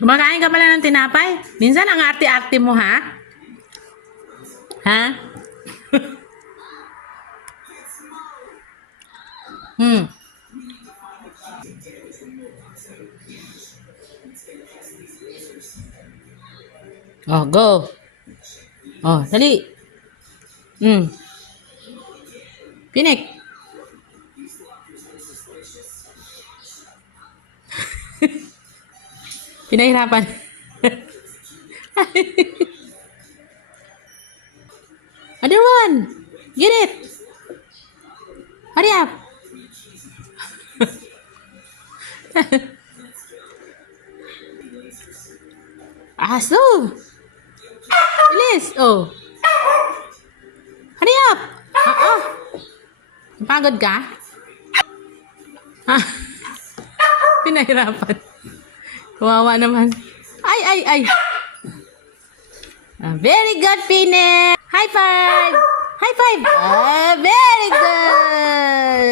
Kumakain ka pala ng tinapay? Minsan ang arte-arte mo, ha? Ha? Hmm. Oh, go. Oh, dali. Hmm. Pinik. Pinahirapan. Other one. Get it. Hurry up. Aso. Bilis. Oh. Hurry up. Oo. Napagod ka? Ah. Pinahirapan. Kawawa naman. Ay, ay, ay. Very good, Pine. High five. High five. Very good.